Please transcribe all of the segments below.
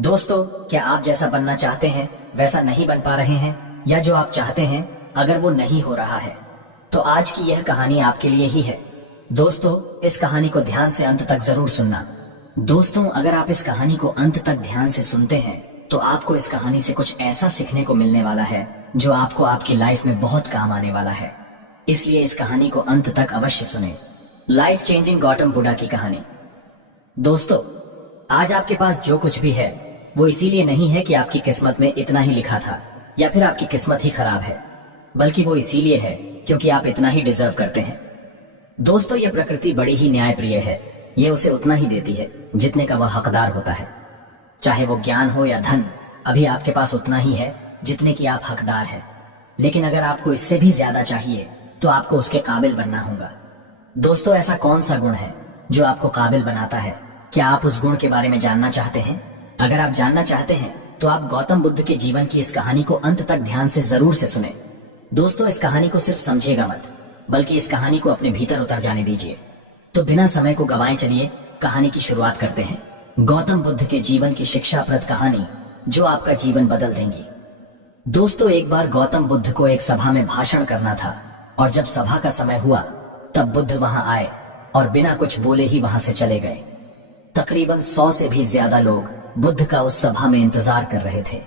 दोस्तों, क्या आप जैसा बनना चाहते हैं वैसा नहीं बन पा रहे हैं, या जो आप चाहते हैं अगर वो नहीं हो रहा है, तो आज की यह कहानी आपके लिए ही है। दोस्तों, इस कहानी को ध्यान से अंत तक जरूर सुनना। दोस्तों, अगर आप इस कहानी को अंत तक ध्यान से सुनते हैं तो आपको इस कहानी से कुछ ऐसा सीखने को मिलने वाला है जो आपको आपकी लाइफ में बहुत काम आने वाला है। इसलिए इस कहानी को अंत तक अवश्य सुने। लाइफ चेंजिंग गौतम बुद्धा की कहानी। दोस्तों, आज आपके पास जो कुछ भी है वो इसीलिए नहीं है कि आपकी किस्मत में इतना ही लिखा था या फिर आपकी किस्मत ही खराब है, बल्कि वो इसीलिए है क्योंकि आप इतना ही डिजर्व करते हैं। दोस्तों, ये प्रकृति बड़ी ही न्यायप्रिय है। ये उसे उतना ही देती है जितने का वह हकदार होता है। चाहे वो ज्ञान हो या धन, अभी आपके पास उतना ही है जितने की आप हकदार हैं। लेकिन अगर आपको इससे भी ज्यादा चाहिए तो आपको उसके काबिल बनना होगा। दोस्तों, ऐसा कौन सा गुण है जो आपको काबिल बनाता है? क्या आप उस गुण के बारे में जानना चाहते हैं? अगर आप जानना चाहते हैं तो आप गौतम बुद्ध के जीवन की इस कहानी को अंत तक ध्यान से जरूर से सुने। दोस्तों, इस कहानी को सिर्फ समझेगा मत, बल्कि इस कहानी को अपने भीतर उतर जाने दीजिए। तो बिना समय को गवाए चलिए कहानी की शुरुआत करते हैं। गौतम बुद्ध के जीवन की शिक्षाप्रद कहानी जो आपका जीवन बदल देंगी। दोस्तों, एक बार गौतम बुद्ध को एक सभा में भाषण करना था, और जब सभा का समय हुआ तब बुद्ध वहां आए और बिना कुछ बोले ही वहां से चले गए। तकरीबन 100 से भी ज्यादा लोग बुद्ध का उस सभा में इंतजार कर रहे थे,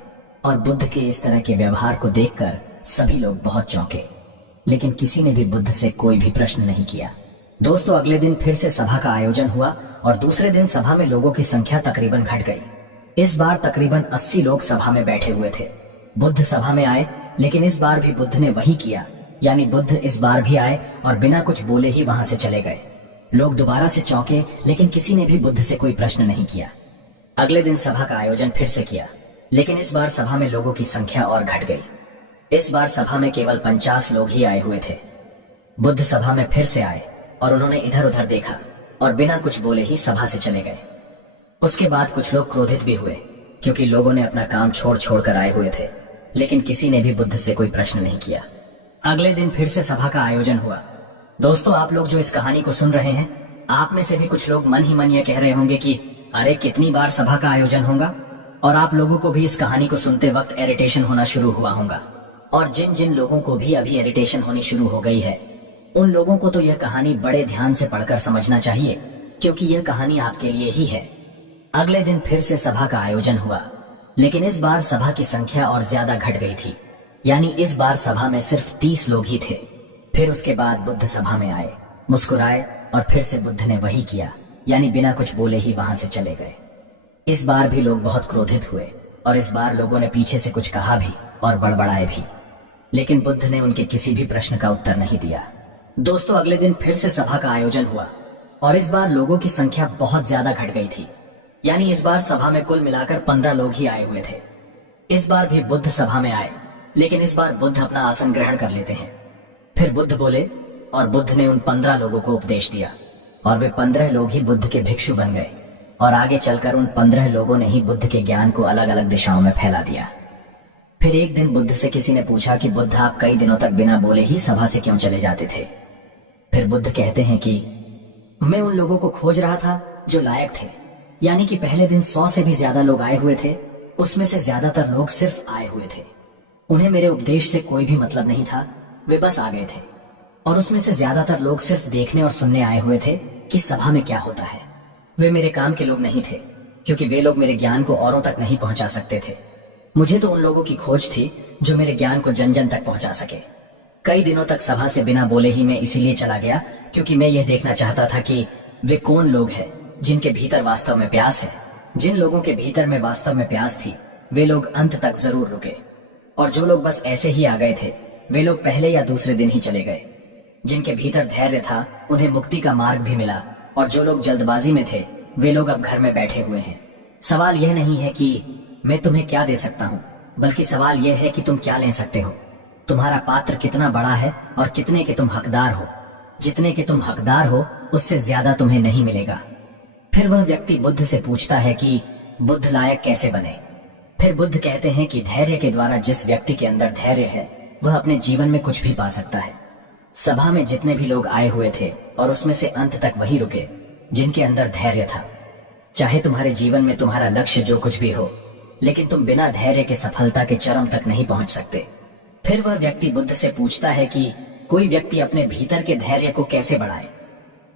और बुद्ध के इस तरह के व्यवहार को देखकर सभी लोग बहुत चौंके, लेकिन किसी ने भी बुद्ध से कोई भी प्रश्न नहीं किया। दोस्तों, अगले दिन फिर से सभा का आयोजन हुआ और दूसरे दिन सभा में लोगों की संख्या तकरीबन घट गई। इस बार तकरीबन 80 लोग सभा में बैठे हुए थे। बुद्ध सभा में आए, लेकिन इस बार भी बुद्ध ने वही किया, यानी बुद्ध इस बार भी आए और बिना कुछ बोले ही वहां से चले गए। लोग दोबारा से चौंके, लेकिन किसी ने भी बुद्ध से कोई प्रश्न नहीं किया। अगले दिन सभा का आयोजन फिर से किया, लेकिन इस बार सभा में लोगों की संख्या और घट गई। इस बार सभा में केवल 50 लोग ही आए हुए थे। बुद्ध सभा में फिर से आए और उन्होंने इधर उधर देखा और बिना कुछ बोले ही सभा से चले गए। उसके बाद कुछ लोग क्रोधित भी हुए, क्योंकि लोगों ने अपना काम छोड़ छोड़ कर आए हुए थे, लेकिन किसी ने भी बुद्ध से कोई प्रश्न नहीं किया। अगले दिन फिर से सभा का आयोजन हुआ। दोस्तों, आप लोग जो इस कहानी को सुन रहे हैं, आप में से भी कुछ लोग मन ही मन ये कह रहे होंगे कि अरे कितनी बार सभा का आयोजन होगा, और आप लोगों को भी इस कहानी को सुनते वक्त इरिटेशन होना शुरू हुआ होगा। और जिन जिन लोगों को भी अभी इरिटेशन होनी शुरू हो गई है, उन लोगों को तो यह कहानी बड़े ध्यान से पढ़कर समझना चाहिए, क्योंकि यह कहानी आपके लिए ही है। अगले दिन फिर से सभा का आयोजन हुआ, लेकिन इस बार सभा की संख्या और ज्यादा घट गई थी, यानी इस बार सभा में सिर्फ 30 लोग ही थे। फिर उसके बाद बुद्ध सभा में आए, मुस्कुराए और फिर से बुद्ध ने वही किया, यानी बिना कुछ बोले ही वहां से चले गए। इस बार भी लोग बहुत क्रोधित हुए, और इस बार लोगों ने पीछे से कुछ कहा भी और बड़बड़ाए भी, लेकिन बुद्ध ने उनके किसी भी प्रश्न का उत्तर नहीं दिया। दोस्तों, अगले दिन फिर से सभा का आयोजन हुआ, और इस बार लोगों की संख्या बहुत ज्यादा घट गई थी, यानी इस बार सभा में कुल मिलाकर 15 लोग ही आए हुए थे। इस बार भी बुद्ध सभा में आए, लेकिन इस बार बुद्ध अपना आसन ग्रहण कर लेते हैं। फिर बुद्ध बोले, और बुद्ध ने उन 15 लोगों को उपदेश दिया, और वे 15 लोग ही बुद्ध के भिक्षु बन गए, और आगे चलकर उन 15 लोगों ने ही बुद्ध के ज्ञान को अलग अलग दिशाओं में फैला दिया। फिर एक दिन बुद्ध से किसी ने पूछा कि बुद्ध, आप कई दिनों तक बिना बोले ही सभा से क्यों चले जाते थे? फिर बुद्ध कहते हैं कि मैं उन लोगों को खोज रहा था जो लायक थे, यानी कि पहले दिन 100 से भी ज्यादा लोग आए हुए थे, उसमें से ज्यादातर लोग सिर्फ आए हुए थे। उन्हें मेरे उपदेश से कोई भी मतलब नहीं था, वे बस आ गए थे। और उसमें से ज्यादातर लोग सिर्फ देखने और सुनने आए हुए थे कि सभा में क्या होता है। वे मेरे काम के लोग नहीं थे, क्योंकि वे लोग मेरे ज्ञान को औरों तक नहीं पहुंचा सकते थे। मुझे तो उन लोगों की खोज थी जो मेरे ज्ञान को जन जन तक पहुंचा सके। कई दिनों तक सभा से बिना बोले ही मैं इसीलिए चला गया, क्योंकि मैं यह देखना चाहता था कि वे कौन लोग हैं जिनके भीतर वास्तव में प्यास है। जिन लोगों के भीतर में वास्तव में प्यास थी, वे लोग अंत तक जरूर रुके, और जो लोग बस ऐसे ही आ गए थे, वे लोग पहले या दूसरे दिन ही चले गए। जिनके भीतर धैर्य था, उन्हें मुक्ति का मार्ग भी मिला, और जो लोग जल्दबाजी में थे, वे लोग अब घर में बैठे हुए हैं। सवाल यह नहीं है कि मैं तुम्हें क्या दे सकता हूँ, बल्कि सवाल यह है कि तुम क्या ले सकते हो। तुम्हारा पात्र कितना बड़ा है और कितने के तुम हकदार हो। जितने के तुम हकदार हो, उससे ज्यादा तुम्हें नहीं मिलेगा। फिर वह व्यक्ति बुद्ध से पूछता है कि बुद्ध लायक कैसे बने। फिर बुद्ध कहते हैं कि धैर्य के द्वारा जिस व्यक्ति के अंदर धैर्य है, वह अपने जीवन में कुछ भी पा सकता है। सभा में जितने भी लोग आए हुए थे, और उसमें से अंत तक वही रुके जिनके अंदर धैर्य था। चाहे तुम्हारे जीवन में तुम्हारा लक्ष्य जो कुछ भी हो, लेकिन तुम बिना धैर्य के सफलता के चरम तक नहीं पहुंच सकते। फिर वह व्यक्ति बुद्ध से पूछता है कि कोई व्यक्ति अपने भीतर के धैर्य को कैसे बढ़ाए।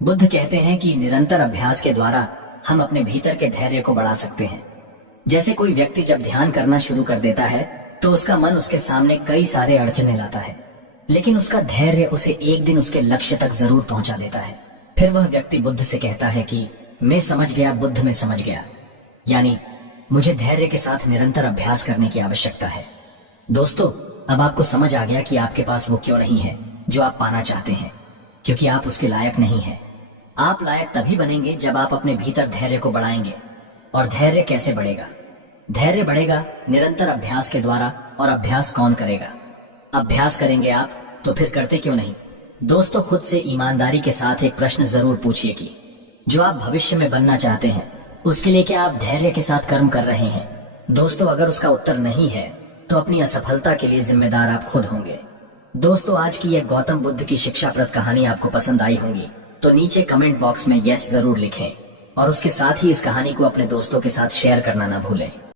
बुद्ध कहते हैं कि निरंतर अभ्यास के द्वारा हम अपने भीतर के धैर्य को बढ़ा सकते हैं। जैसे कोई व्यक्ति जब ध्यान करना शुरू कर देता है तो उसका मन उसके सामने कई सारे अड़चने लाता है, लेकिन उसका धैर्य उसे एक दिन उसके लक्ष्य तक जरूर पहुंचा देता है। फिर वह व्यक्ति बुद्ध से कहता है कि मैं समझ गया, बुद्ध में समझ गया, यानी मुझे धैर्य के साथ निरंतर अभ्यास करने की आवश्यकता है। दोस्तों, अब आपको समझ आ गया कि आपके पास वो क्यों नहीं है जो आप पाना चाहते हैं, क्योंकि आप उसके लायक नहीं हैं। आप लायक तभी बनेंगे जब आप अपने भीतर धैर्य को बढ़ाएंगे। और धैर्य कैसे बढ़ेगा? धैर्य बढ़ेगा निरंतर अभ्यास के द्वारा। और अभ्यास कौन करेगा? अभ्यास करेंगे आप, तो फिर करते क्यों नहीं? दोस्तों, खुद से ईमानदारी के साथ एक प्रश्न जरूर पूछिए कि जो आप भविष्य में बनना चाहते हैं उसके लिए क्या आप धैर्य के साथ कर्म कर रहे हैं? दोस्तों, अगर उसका उत्तर नहीं है तो अपनी असफलता के लिए जिम्मेदार आप खुद होंगे। दोस्तों, आज की यह गौतम बुद्ध की शिक्षाप्रद कहानी आपको पसंद आई होगी, तो नीचे कमेंट बॉक्स में यस जरूर लिखें और उसके साथ ही इस कहानी को अपने दोस्तों के साथ शेयर करना ना भूलें।